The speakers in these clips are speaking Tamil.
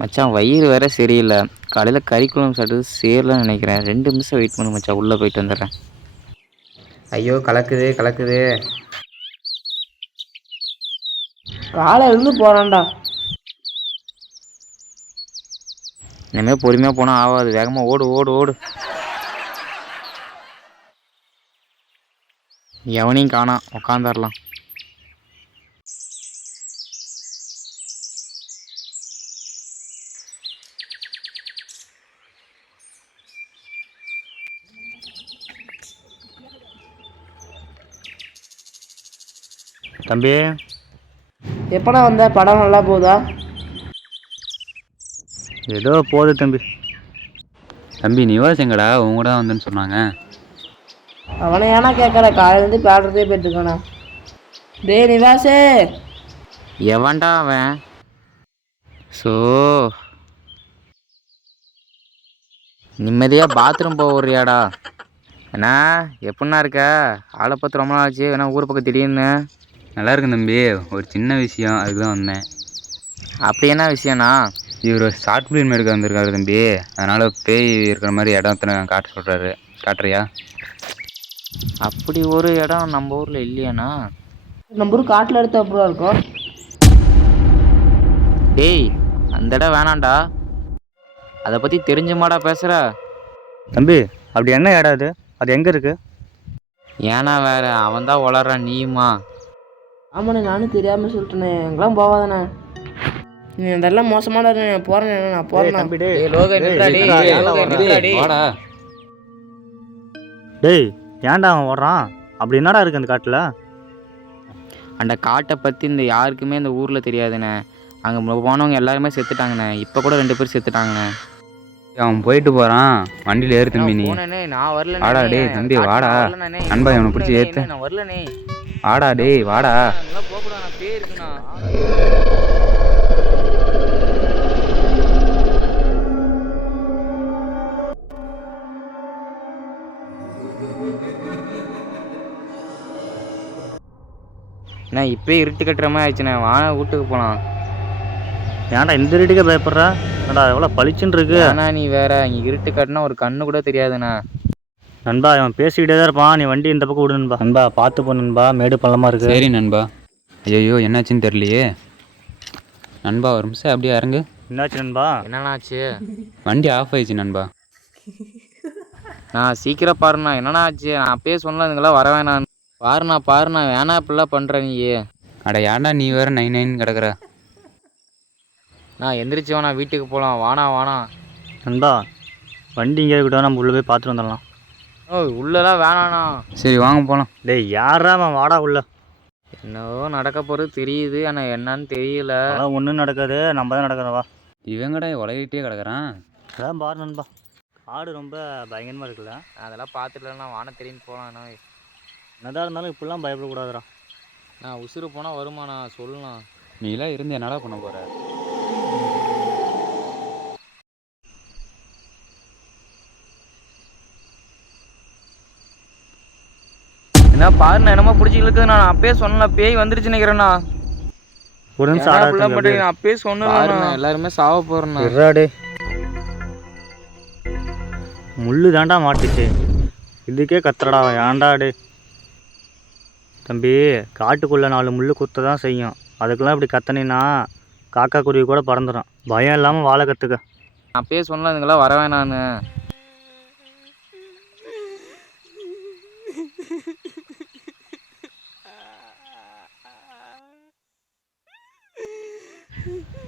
மச்சான் வயிறு வேற சரியில்லை. காலையில் கறி குழம்பு சாப்பிட்டு சேரலன்னு நினைக்கிறேன். 2 நிமிஷம் வெயிட் பண்ணு மச்சான், உள்ளே போயிட்டு வந்துடுறேன். ஐயோ கலக்குது கலக்குது. காலையிலேருந்து போகிறான்டா. இனிமேல் பொறுமையாக போனால் ஆகாது. வேகமாக ஓடு ஓடு ஓடு. எவனையும் காணோம், உக்காந்துரலாம். தம்பி, எப்படா வந்த? படம் நல்லா போகுதா? ஏதோ போகுது தம்பி. தம்பி நிவாஸ் எங்கடா? உங்க கூட வந்தேன்னு சொன்னாங்க. அவனை ஏன்னா கேட்குற? காலையிலேருந்து பேடுறதே போயிட்டுருக்கானே. டேய் நிவாஸே. எவன்டா அவன்? ஸோ நிம்மதியாக பாத்ரூம் போக விட்றியாடா? அண்ணா எப்படின்னா இருக்க? ஆளை பார்த்து ரொம்ப நாள் ஆச்சு. வேணா ஊர் பக்கம் திடீர்னு. நல்லா இருக்கும் தம்பி. ஒரு சின்ன விஷயம், அதுக்கு தான் வந்தேன். அப்படி என்ன விஷயம்ண்ணா? இவர் ஷார்ட் ஃபிலிம் எடுக்க வந்திருக்காரு தம்பி. அதனால் பேய் இருக்கிற மாதிரி இடத்துல காட்ட சொல்கிறாரு. காட்டுறியா? அப்படி ஒரு இடம் நம்ம ஊரில் இல்லையாண்ணா? நம்ம ஊர் காட்டில் எடுத்த அப்புறம் இருக்கும். டேய் அந்த இடம் வேணாண்டா. அதை பற்றி தெரிஞ்சுமாடா பேசுகிற? தம்பி அப்படி என்ன இடம் அது? அது எங்கே இருக்குது? ஏன்னா வேற அவன் தான் வளர்றான், நீயுமா? ஆமாண்ணே, நானும் தெரியாமல் சொல்லிட்டேண்ணே. எங்கெல்லாம் போவாதானே? நீ அதெல்லாம் மோசமான போகிறேன். நான் போகிறேன் தம்பி. டேய் ஏன்டா அவன் ஓடுறான்? அப்படி என்னடா இருக்குது அந்த காட்டில்? அந்த காட்டை பற்றி இந்த யாருக்குமே இந்த ஊரில் தெரியாதுண்ணே. அங்கே போனவங்க எல்லாருமே செத்துட்டாங்கண்ணே. இப்போ கூட 2 பேர் செத்துட்டாங்கண்ணே. அவன் போயிட்டு போகிறான், வண்டியில் ஏறு தம்பி. நீ நான் வரல. வாடா டேய் தம்பி, வாடா நண்பா. இவனை பிடிச்சி ஏற்று. நான் வரலனே. வாடா டேய் வாடா. போகக்கூடாது, நான் பேய் இருக்குண்ணா. நான் இப்போயே இருட்டு கட்டுற மாதிரி ஆயிடுச்சுண்ணே. வாங்க வீட்டுக்கு போகலாம். ஏன்டா இந்த ரேட்டுக்கே பயப்படுறா? ஏன்டா எவ்வளோ பளிச்சுன்னு இருக்கு. ஏன்னா நீ வேற இங்கே இருட்டு கட்டினா ஒரு கண்ணு கூட தெரியாதுண்ணா. நண்பா இவன் பேசிக்கிட்டே தான் இருப்பான். நீ வண்டி இந்த பக்கம் விடு நண்பா. நண்பா பார்த்து போ நண்பா, மேடு பள்ளமாக இருக்குது. சரி நண்பா. ஐயோ என்னாச்சுன்னு தெரியலையே. நண்பா ஒரு நிமிஷம் அப்படியே இறங்கு. என்னாச்சு நண்பா? என்னண்ணாச்சு? வண்டி ஆஃப் ஆயிடுச்சு நண்பா. நான் சீக்கிரம் பாருண்ணா. என்னண்ணா ஆச்சு? நான் அப்பயே சொன்னேன் இதுங்களாம் வர வேணாம். பாருண்ணா வேணா இப்படிலாம் பண்ணுற நீ. அட ஏன்டா நீ வேறு 9 கிடக்குற? நான் எந்திரிச்சு வேணா, வீட்டுக்கு போகலாம். வாணா. நண்பா வண்டி இங்கே இருக்கட்டும், நம்ம உள்ளே போய் பார்த்துட்டு வந்துடலாம். ஓ உள்ளலாம் வேணாண்ணா. சரி வாங்க போகலாம். டேய் யாரா அவன்? வாடா உள்ள. என்னவோ நடக்க போகிறது தெரியுது, ஆனால் என்னன்னு தெரியல. அதான் ஒன்றும் நடக்காது, நம்ம தான் நடக்கிறவா. இவங்கடா உலகிட்டே கிடக்குறான். அதான் பாரு நண்பா, காடு ரொம்ப பயங்கரமாக இருக்குல்ல. அதெல்லாம் பார்த்துட்டுலாம் வான தெரியுன்னு போகலாண்ணா. என்னதான் இருந்தாலும் இப்படிலாம் பயப்படக்கூடாதுடா. நான் உசுறு போனால் வருமாண்ணா, சொல்லலாம். நீலாம் இருந்து என்னடா பண்ண போகிற? என்ன பாருண்ணா, என்னமோ பிடிச்சி இழுக்குது. நான் அப்பயே சொன்னல, பேய் வந்துருச்சு நினைக்கிறேண்ணா. ஒரு நிமிஷம் நான் அப்பயே சொன்னேன், எல்லாருமே சாவ போறேண்ணா. முள்ளு தாண்டா மாட்டுச்சு, இதுக்கே கத்துறடா ஏன்டா? டே தம்பி, காட்டுக்குள்ளே 4 முள் குத்த தான் செய்யும். அதுக்கெல்லாம் இப்படி கத்தனா காக்கா குருவி கூட பறந்துடும். பயம் இல்லாமல் வாழை கற்றுக்க. அப்பயே சொன்னல இதுங்களாம் வர வேணான்னு.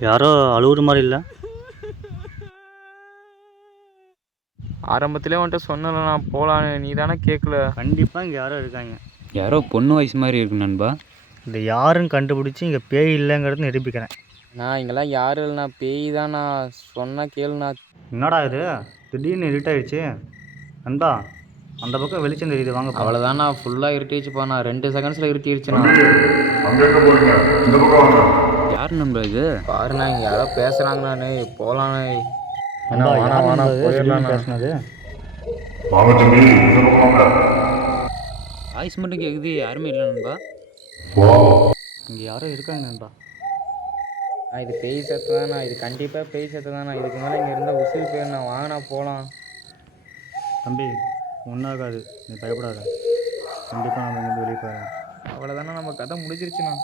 யாரோ அழுவுற மாதிரி இல்லை? ஆரம்பத்திலே வந்துட்டு சொன்னல நான் போகலான்னு, நீ தானே கேட்கல. கண்டிப்பாக இங்கே யாரோ இருக்காங்க. யாரோ பொண்ணு வயசு மாதிரி இருக்கு நண்பா. இந்த யாருன்னு கண்டுபிடிச்சி இங்கே பேய் இல்லைங்கிறது நிரூபிக்கிறேன். நான் இங்கெல்லாம் யாரும் இல்லைண்ணா, பேய் தான். நான் சொன்னால் கேளுண்ணா. என்னடா இது திடீர்னு இருட்டாயிடுச்சு நண்பா? அந்த பக்கம் வெளிச்சம் தெரியுது, வாங்க. அவ்வளோதான், நான் ஃபுல்லாக இருட்டிடுச்சுப்பா. நான் 2 செகண்ட்ஸில் இருட்டிடுச்சுண்ணா. யார் நண்பா இது? பாருண்ணா, இங்கே யாரோ பேசுகிறாங்கண்ணா. போகலாண்ணே. பேசுனது வாய்ஸ் மட்டும் கேட்குது, யாருமே இல்லை நண்பா. இங்கே யாரோ இருக்காங்க நண்பா. இது பேய் சத்து தானா, இது கண்டிப்பாக பேய் சத்து தானா. இதுக்கு மேலே இங்கே இருந்தால் உசுறு போயிடணும். வாங்கினா போகலாம். தம்பி ஒன்றாகாது, நீ பயப்படாத. கண்டிப்பாக நம்ம இங்கேருந்து வெளியே போயிடலாம். அவ்வளோதானே, நம்ம கதை முடிஞ்சிருச்சுண்ணா.